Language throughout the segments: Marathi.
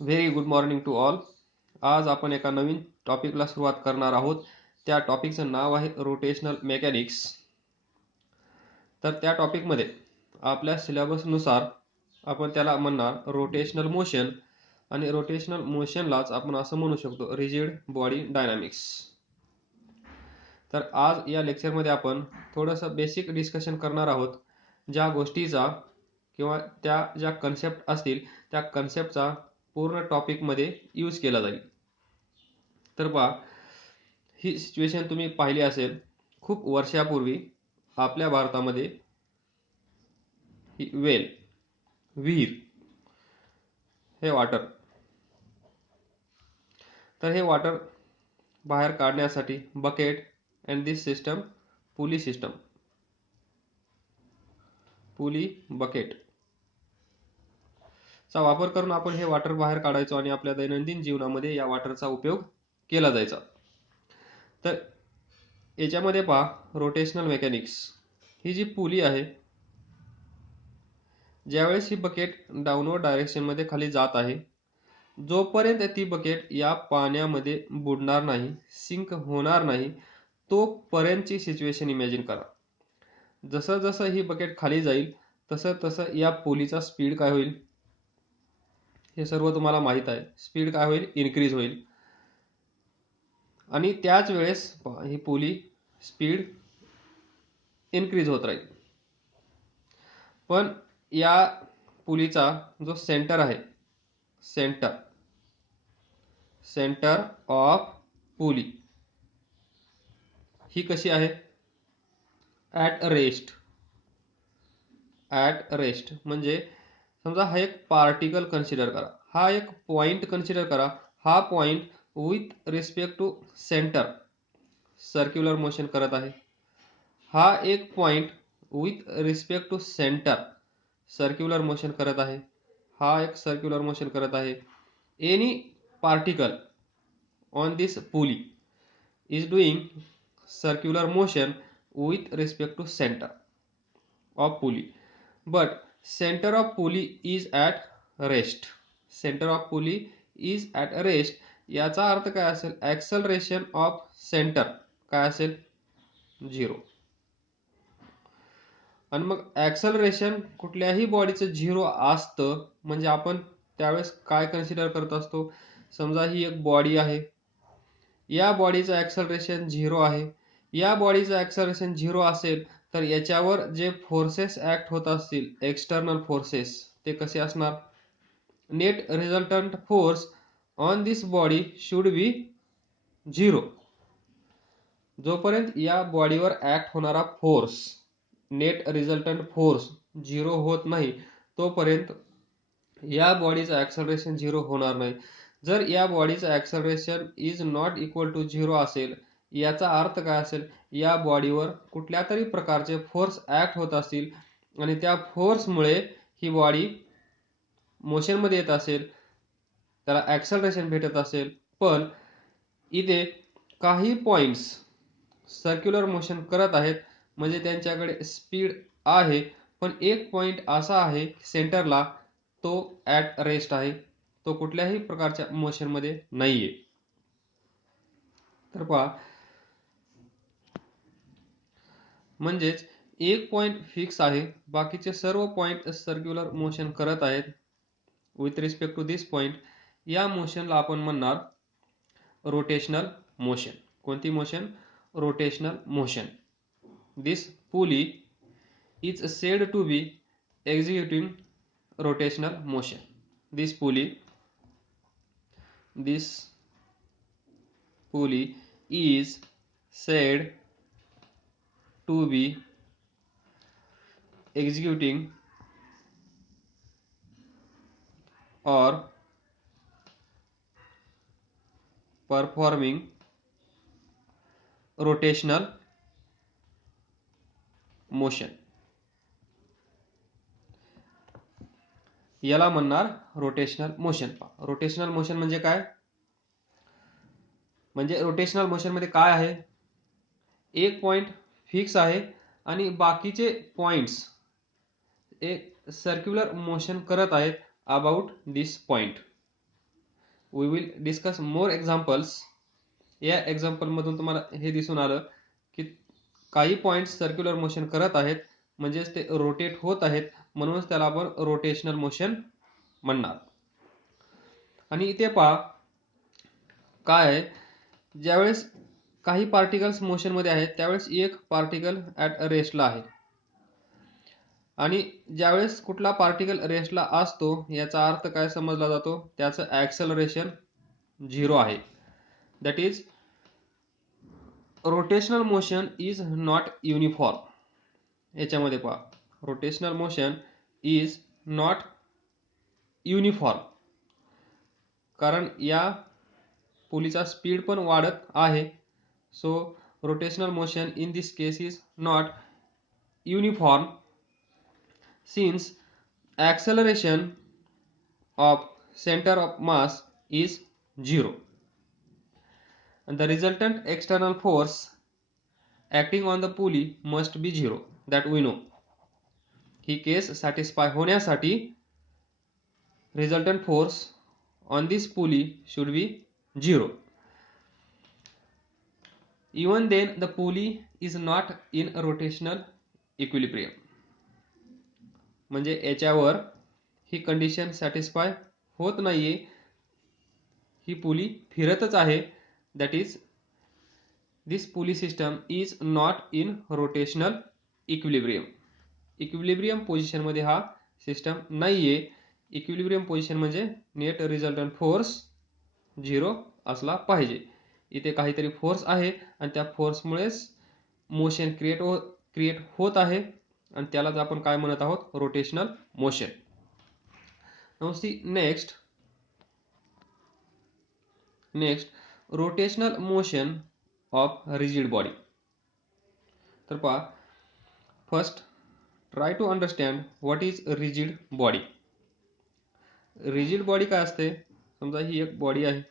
Very good morning to all. आज आपण एका नवीन टॉपिकला सुरुवात करणार आहोत. त्या टॉपिकचं नाव आहे रोटेशनल मेकॅनिक्स. तर त्या टॉपिकमध्ये आपल्या सिलेबसनुसार आपण त्याला म्हणणार रोटेशनल मोशन, आणि रोटेशनल मोशनलाच आपण असं म्हणू शकतो रिजिड बॉडी डायनामिक्स. तर आज या लेक्चरमध्ये आपण थोडंसं बेसिक डिस्कशन करणार आहोत. ज्या गोष्टीचा किंवा त्या ज्या कन्सेप्ट असतील त्या कन्सेप्टचा पूर्ण टॉपिकमध्ये यूज केला जाईल. तर पहा, ही सिच्युएशन तुम्ही पाहिली असेल. खूप वर्षापूर्वी आपल्या भारतामध्ये ही वेल, विहीर, हे वॉटर, तर हे वॉटर बाहेर काढण्यासाठी bucket and this system pulley system, pulley bucket चा वापर करून आपण हे वॉटर बाहेर काढायचो आणि आपल्या दैनंदिन जीवनामध्ये या वॉटरचा उपयोग केला जायचा. तर याच्यामध्ये पहा, रोटेशनल मेकॅनिक्स ही जी पुली आहे, ज्यावेळेस ही बकेट डाऊनवर्ड डायरेक्शनमध्ये खाली जात आहे, जोपर्यंत ती बकेट या पाण्यामध्ये बुडणार नाही, सिंक होणार नाही, तोपर्यंतची सिच्युएशन इमॅजिन करा. जसं जसं ही बकेट खाली जाईल तसं तसं या पुलीचा स्पीड काय होईल हे सर्व तुम्हाला माहीत आहे. स्पीड काय होईल, इन्क्रीज होईल. आणि त्याच वेळेस ही पुली स्पीड इन्क्रीज होत राहील. पण या पुलीचा जो सेंटर आहे, सेंटर ऑफ पुली ही कशी आहे, ॲट रेस्ट. म्हणजे समजा हा एक पार्टिकल कन्सिडर करा, हा एक पॉइंट कन्सिडर करा. हा point with respect to centre circular motion करत आहे. हा एक point with respect to centre circular motion करत आहे. हा एक सर्क्युलर मोशन करत आहे. Any particle on this pulley is doing circular motion with respect to center of pulley, but center of pulley is at rest. Center of pulley is at rest. याचा अर्थ काय असेल, ॲक्सलरेशन ऑफ सेंटर काय असेल, 0. आणि मग ॲक्सलरेशन कुठल्याही बॉडीचं 0 असतं म्हणजे आपण त्यावेळेस काय कन्सिडर करत असतो. समजा ही एक बॉडी आहे, या बॉडीचं ॲक्सलरेशन 0 आहे. या बॉडीचं ॲक्सलरेशन 0 असेल तर याच्यावर जे फोर्सेस ॲक्ट होत असतील, एक्सटर्नल फोर्सेस, ते कसे असणार, net resultant force on this body should be 0. जोपर्यंत या बॉडीवर ॲक्ट होणारा फोर्स, नेट रिझल्टंट फोर्स 0 होत नाही तोपर्यंत या बॉडीचं ॲक्सलरेशन 0 होणार नाही. जर या बॉडीचं acceleration is not equal to 0 असेल, याचा अर्थ काय असेल, या बॉडीवर कुठल्या तरी प्रकारचे फोर्स ॲक्ट होत असतील आणि त्या फोर्समुळे ही बॉडी मोशनमध्ये येत असेल, त्याला ॲक्सलरेशन भेटत असेल. पण इथे काही पॉइंट्स सर्क्युलर मोशन करत आहेत म्हणजे त्यांच्याकडे स्पीड आहे, पण एक पॉइंट असा आहे सेंटरला, तो ॲट रेस्ट आहे, तो कुठल्याही प्रकारच्या मोशनमध्ये नाहीये. तर पहा, म्हणजेच एक पॉइंट फिक्स आहे, बाकीचे सर्व पॉइंट सर्क्युलर मोशन करत आहेत with respect to this point. या मोशनला आपण म्हणणार रोटेशनल मोशन. कोणती motion, rotational motion. This pulley is said to be executing rotational motion. This pulley is said to be executing or performing rotational motion. याला म्हणणार रोटेशनल मोशन. रोटेशनल मोशन म्हणजे काय, म्हणजे रोटेशनल मोशन मध्ये काय आहे, एक पॉइंट फिक्स आहे आणि बाकीचे पॉइंट्स एक सर्क्युलर मोशन करत आहेत about this point. We will discuss more examples. या एक्झाम्पलमधून तुम्हाला हे दिसून आलं की काही पॉईंट्स सर्क्युलर मोशन करत आहेत, म्हणजेच ते रोटेट होत आहेत, म्हणूनच त्याला आपण रोटेशनल मोशन म्हणणार. आणि इथे पहा काय आहे, ज्यावेळेस काही पार्टिकल्स मोशनमध्ये आहेत त्यावेळेस एक पार्टिकल ॲट रेस्टला आहे, आणि ज्यावेळेस कुठला पार्टिकल रेस्टला असतो याचा अर्थ काय समजला जातो, त्याचं ॲक्सेलरेशन 0 आहे. That is rotational motion is not uniform. याच्यामध्ये पहा, rotational motion is not uniform, कारण या पुलीचा स्पीड पण वाढत आहे. So rotational motion in this case is not uniform since acceleration of center of mass is 0, and the resultant external force acting on the pulley must be 0. that we know. He case satisfy होण्यासाठी resultant force on this pulley should be 0. Even then the pulley is not in rotational equilibrium. म्हणजे याच्यावर ही कंडिशन सॅटिस्फाय होत नाहीये, ही पुली फिरतच आहे. That is this pulley system is not in rotational equilibrium. Equilibrium पोझिशनमध्ये हा सिस्टम नाहीये. इक्विलिब्रियम पोझिशन म्हणजे नेट रिझल्टंट फोर्स 0 असला पाहिजे. इथे काहीतरी फोर्स आहे आणि त्या फोर्समुळेच मोशन क्रिएट होत आहे, आणि त्यालाच आपण काय म्हणत आहोत, rotational motion. Now see next rotational motion of rigid body. तर पहा, first try to understand what is rigid body. Rigid body काय असते, समजा ही एक बॉडी आहे,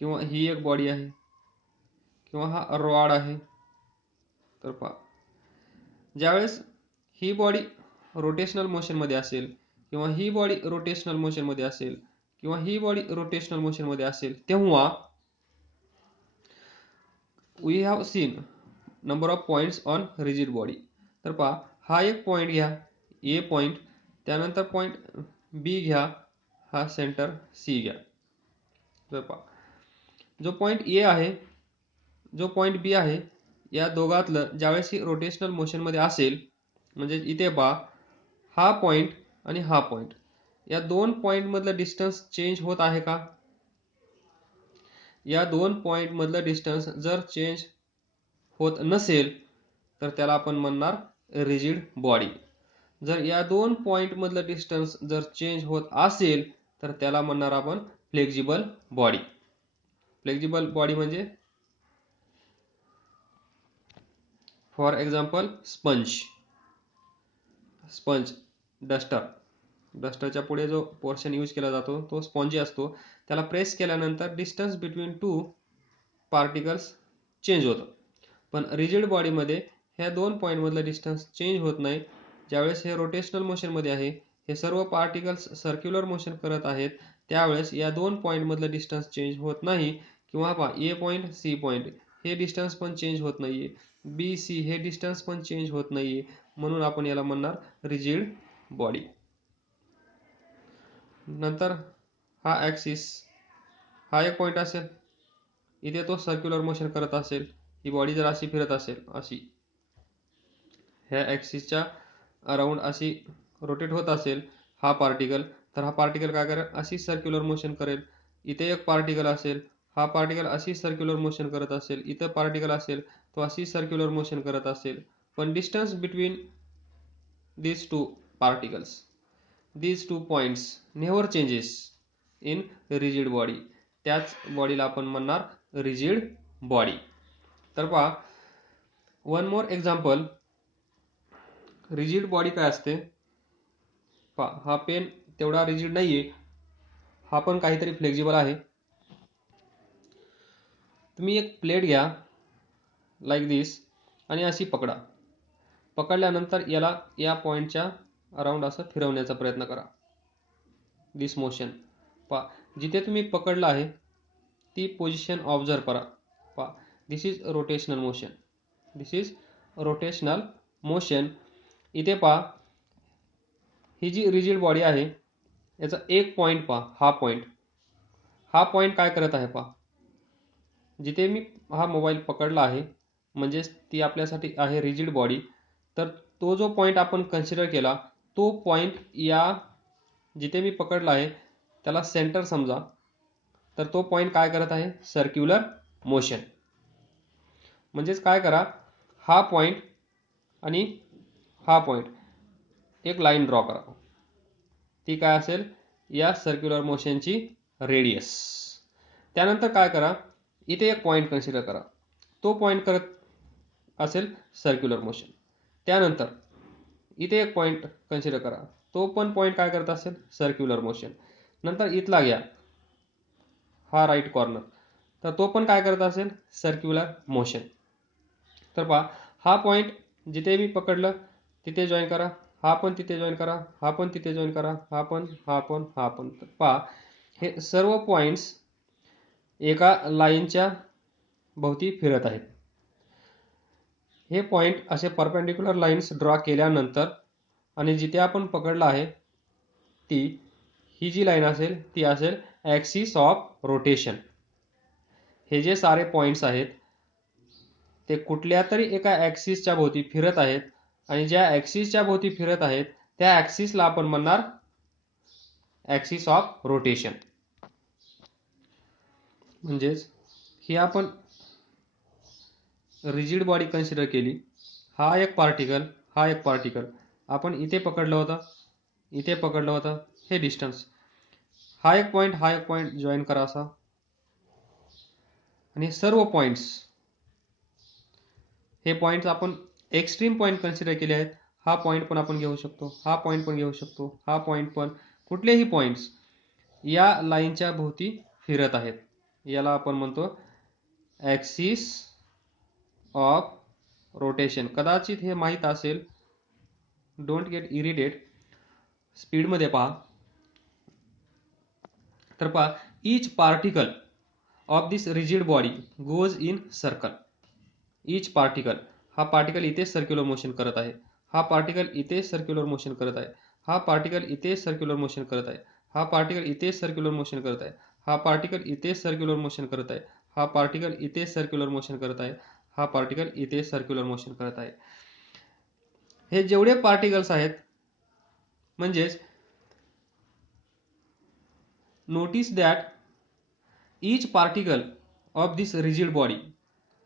किंवा ही एक बॉडी आहे, किंवा हा रॉड आहे. तर पहा, ज्यावेळेस ही बॉडी रोटेशनल मोशनमध्ये असेल, किंवा ही बॉडी रोटेशनल मोशनमध्ये असेल, किंवा ही बॉडी रोटेशनल मोशनमध्ये असेल, तेव्हा we have seen number of points on rigid body. तर पहा, हा एक पॉइंट घ्या, ए पॉइंट, त्यानंतर पॉइंट बी घ्या, हा सेंटर सी घ्या. तर पहा, जो पॉइंट ए आहे, जो पॉइंट बी आहे, या दोघातलं ज्यावेळेस ही रोटेशनल मोशनमध्ये असेल, म्हणजे इथे पहा, हा पॉइंट आणि हा पॉइंट, या दोन पॉइंट मधलं डिस्टन्स चेंज होत आहे का? या दोन पॉइंट मधलं डिस्टन्स जर चेंज होत नसेल तर त्याला आपण म्हणणार रिजिड बॉडी. जर या दोन पॉइंट मधलं डिस्टन्स जर चेंज होत असेल तर त्याला म्हणणार आपण फ्लेक्झिबल बॉडी. फ्लेक्झिबल बॉडी म्हणजे फॉर एक्झाम्पल स्पंज, डस्टरच्या पुढे जो पोर्शन यूज केला जातो तो स्पॉन्जी असतो. त्याला प्रेस केल्यानंतर distance between two particles change होतं. पण रिजिड बॉडीमध्ये ह्या दोन पॉईंट मधलं डिस्टन्स चेंज होत नाही. ज्यावेळेस हे रोटेशनल मोशनमध्ये आहे, हे सर्व पार्टिकल्स सर्क्युलर मोशन करत आहेत, त्यावेळेस या दोन पॉईंट मधलं डिस्टन्स चेंज होत नाही. किंवा पहा, ए पॉईंट सी पॉईंट हे डिस्टन्स पण चेंज होत नाहीये, बी सी हे डिस्टन्स पण चेंज होत नाहीये, म्हणून आपण याला म्हणणार रिजिड बॉडी. नंतर हा ॲक्सिस, हा एक पॉईंट असेल, इथे तो सर्क्युलर मोशन करत असेल, ही बॉडी जर अशी फिरत असेल, अशी ह्या ॲक्सिसच्या अराउंड अशी रोटेट होत असेल हा पार्टिकल, तर हा पार्टिकल काय करेल, अशी सर्क्युलर मोशन करेल. इथे एक पार्टिकल असेल, हा पार्टिकल अशी सर्क्युलर मोशन करत असेल, इथं पार्टिकल असेल, तो अशी सर्क्युलर मोशन करत असेल. पण distance between these two particles, these two points never changes in rigid body. त्याच बॉडीला आपण म्हणणार रिजिड बॉडी. तर पहा, one more example. Rigid body काय असते पहा, हा पेन तेवढा रिजिड नाहीये, हा पण काहीतरी फ्लेक्झिबल आहे. तुम्ही एक प्लेट घ्या लाईक दिस, आणि अशी पकडा. पकडल्यानंतर याला या पॉईंटच्या अराउंड असं फिरवण्याचा प्रयत्न करा, दिस मोशन. पहा, जिथे तुम्ही पकडलं आहे ती पोझिशन ऑब्झर्व करा. पहा, this is rotational motion. This is rotational motion. इथे पहा, ही जी रिजिड बॉडी आहे याचा एक पॉईंट पहा, हा पॉईंट काय करत आहे पहा. जिथे मी हा मोबाईल पकडला आहे म्हणजेच ती आपल्यासाठी आहे रिजिड बॉडी. तर तो जो पॉईंट आपण कन्सिडर केला तो पॉईंट या जिथे मी पकडला आहे त्याला सेंटर समजा. तर तो पॉईंट काय करत आहे, सर्क्युलर मोशन. म्हणजेच काय करा, हा पॉईंट आणि हा पॉईंट एक लाईन ड्रॉ करा. ती काय असेल, या सर्क्युलर मोशनची रेडियस. त्यानंतर काय करा, इथे एक पॉईंट कन्सिडर करा. तो पॉईंट करत असेल सर्क्युलर मोशन. त्यानंतर इथे एक पॉईंट कन्सिडर करा. तो पण पॉईंट काय करत असेल, सर्क्युलर मोशन. नंतर इथला घ्या, हा राईट कॉर्नर. तर तो पण काय करत असेल, सर्क्युलर मोशन. तर पहा, हा पॉईंट जिथे मी पकडलं तिथे जॉईन करा. हा पण तिथे जॉईन करा. हा पण तिथे जॉईन करा. हा पण. तर पहा, हे सर्व पॉईंट्स एका लाईनच्या भोवती फिरत आहेत. हे पॉईंट असे परपेंडिक्युलर लाईन्स ड्रॉ केल्यानंतर आणि जिथे आपण पकडलं आहे ती ही जी लाईन असेल ती असेल ॲक्सिस ऑफ रोटेशन. हे जे सारे पॉईंट्स आहेत ते कुठल्या तरी एका ॲक्सिसच्या भोवती फिरत आहेत आणि ज्या ॲक्सिसच्या भोवती फिरत आहेत त्या ॲक्सिसला आपण म्हणणार ॲक्सिस ऑफ रोटेशन. म्हणजेच ही आपण रिजिड बॉडी कन्सिडर केली. हा एक पार्टिकल आपण इथे पकडलं होतं, इथे पकडलं होतं, हे डिस्टन्स. हा एक पॉईंट जॉईन करा असा. आणि सर्व पॉईंट्स, हे पॉईंट्स आपण एक्स्ट्रीम पॉईंट कन्सिडर केले आहेत. हा पॉईंट पण आपण घेऊ शकतो, हा पॉईंट पण घेऊ शकतो, हा पॉईंट पण. कुठलेही पॉईंट्स या लाईनच्या भोवती फिरत आहेत. याला आपण म्हणतो ॲक्सिस ऑफ रोटेशन. कदाचित हे माहीत असेल, डोंट गेट इरिटेट. स्पीडमध्ये पहा. तर पहा, each particle of this rigid body goes in circle. Each particle, हा पार्टिकल इथे सर्क्युलर मोशन करत आहे. हा पार्टिकल इथे सर्क्युलर मोशन करत आहे. हा पार्टिकल इथे सर्क्युलर मोशन करत आहे. हा पार्टिकल इथे सर्क्युलर मोशन करत आहे. हा पार्टिकल इथे सर्क्युलर मोशन करत आहे. हा पार्टिकल इथे सर्क्युलर मोशन करत आहे. हा पार्टिकल इथे सर्क्युलर मोशन करत आहे. हे जेवढे पार्टिकल्स आहेत, म्हणजेच notice that each particle of this rigid body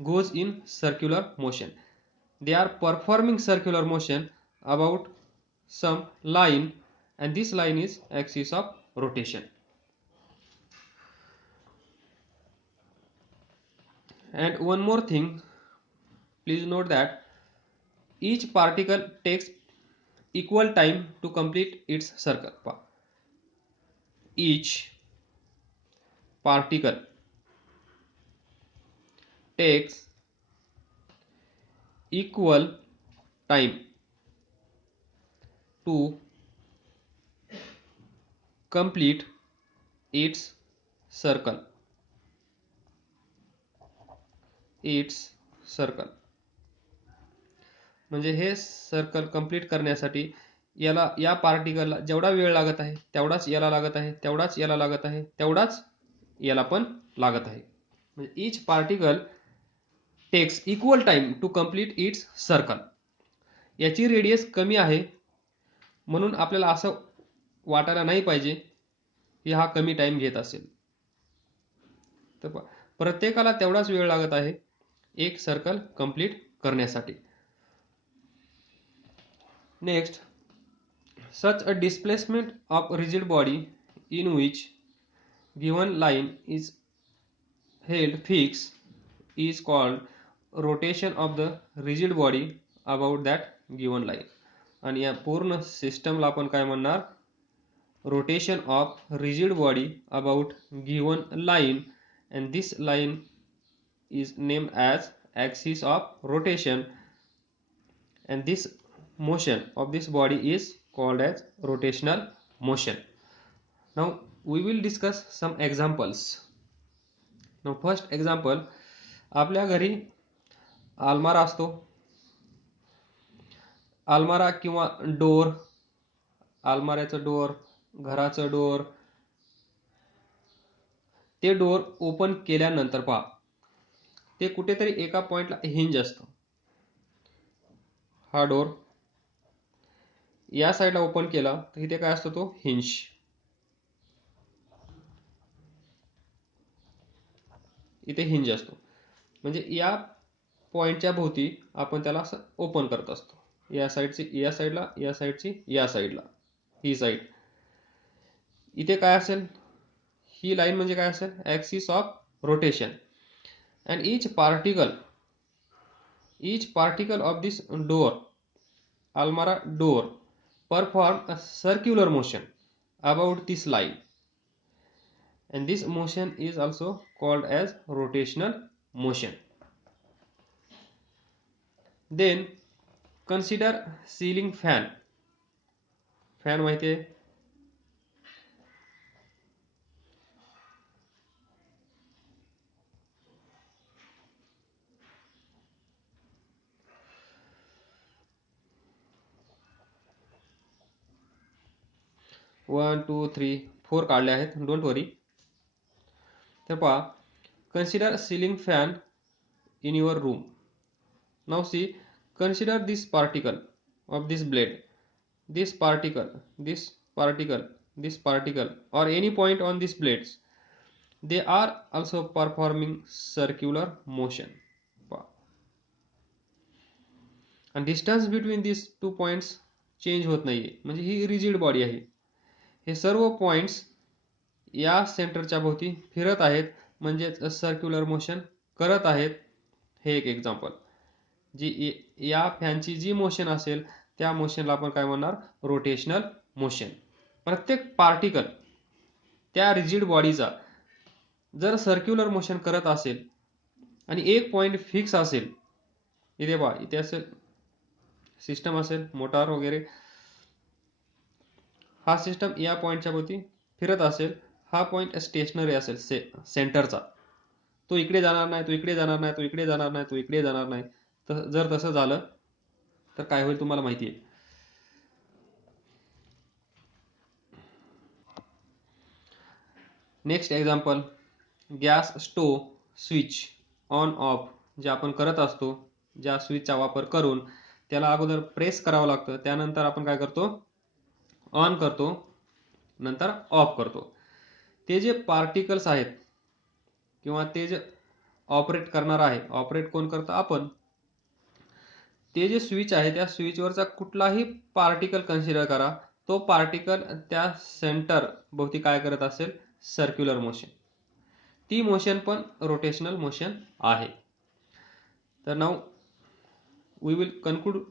goes in circular motion. They are performing circular motion about some line and this line is axis of rotation. And one more thing, please note that each particle takes equal time to complete its circle. Each particle takes equal time to complete its circle. म्हणजे हे सर्कल कंप्लीट करण्यासाठी याला, या पार्टिकलला जेवढा वेळ लागत आहे तेवढाच याला लागत आहे, तेवढाच याला लागत आहे, तेवढाच याला पण लागत आहे. म्हणजे each particle takes equal time to complete its circle. याची रेडियस कमी आहे म्हणून आपल्याला असं वाटायला नाही पाहिजे की हा कमी टाइम घेत असेल. तर प्रत्येकाला तेवढाच वेळ लागत आहे एक सर्कल कंप्लीट करण्यासाठी. Next, such a displacement of rigid body in which given line is held fixed is called rotation of the rigid body about that given line. आणि या पूर्ण सिस्टमला आपण काय म्हणणार, rotation of rigid body about given line, and this line is named as axis of rotation, and this motion of this body is called as rotational motion. Now we will discuss some examples. Now first example, आपल्या घरी अलमारा असतो. अलमारा किंवा डोर, अलमाऱ्याचं डोर, घराचं डोर, ते डोर ओपन केल्यानंतर पहा ते कुठेतरी एका पॉइंटला हिंज असतं. हा डोर या साईडला ओपन केला तर इथे काय असतो, तो हिंज. इथे हिंज असतो, म्हणजे या पॉइंटच्या भोवती आपण त्याला असं ओपन करत असतो. या साईडची या साईडला, या साईडची या साईडला, ही साईड. इथे काय असेल, ही लाईन म्हणजे काय असेल, axis of rotation. And each particle of this door, almara door, perform a circular motion about this line, and this motion is also called as rotational motion. Then consider ceiling fan. Fan माहिती आहे, 1 2 3 4 काढले आहेत, डोंट वरी. तर पहा, consider ceiling fan in your room. Now see, consider this particle of this blade, this particle or any point on these blades, they are also performing circular motion. and distance between these two points change होत नाहीये, म्हणजे ही रिजिड बॉडी आहे. हे सर्व पॉइंट्स या सेंटरच्या भोवती फिरत आहेत, म्हणजे सर्क्युलर मोशन करत आहेत. हे एक एक्झाम्पल. जी या फॅनची जी मोशन असेल त्या मोशनला आपण काय म्हणणार, रोटेशनल मोशन. प्रत्येक पार्टिकल त्या रिजिड बॉडीचा जर सर्क्युलर मोशन करत असेल आणि एक पॉइंट फिक्स असेल, इथे पहा, इथे असेल सिस्टम असेल मोटार वगैरे, हा सिस्टम या पॉइंटच्या भोवती फिरत असेल, हा पॉइंट स्टेशनरी असेल सेंटरचा, तो इकडे जाणार नाही, तो इकडे जाणार नाही, तो इकडे जाणार नाही, तो इकडे जाणार नाही. तर जर तसं झालं तर काय होईल तुम्हाला माहिती आहे. Next example, gas stove switch on off जे आपण करत असतो, ज्या स्विचचा वापर करून त्याला अगोदर प्रेस करावं लागतं, त्यानंतर आपण काय करतो, ऑन करतो, नंतर ऑफ करतो. ते जे पार्टिकल्स आहेत किंवा ते जे ऑपरेट करणार आहे, ऑपरेट कोण करतं, आपण. ते जे स्विच आहे त्या स्विचवरचा कुठलाही पार्टिकल कन्सिडर करा, तो पार्टिकल त्या सेंटर भोवती काय करत असेल, सर्क्युलर मोशन. ती मोशन पण रोटेशनल मोशन आहे. तर नाउ वी विल कन्क्लूड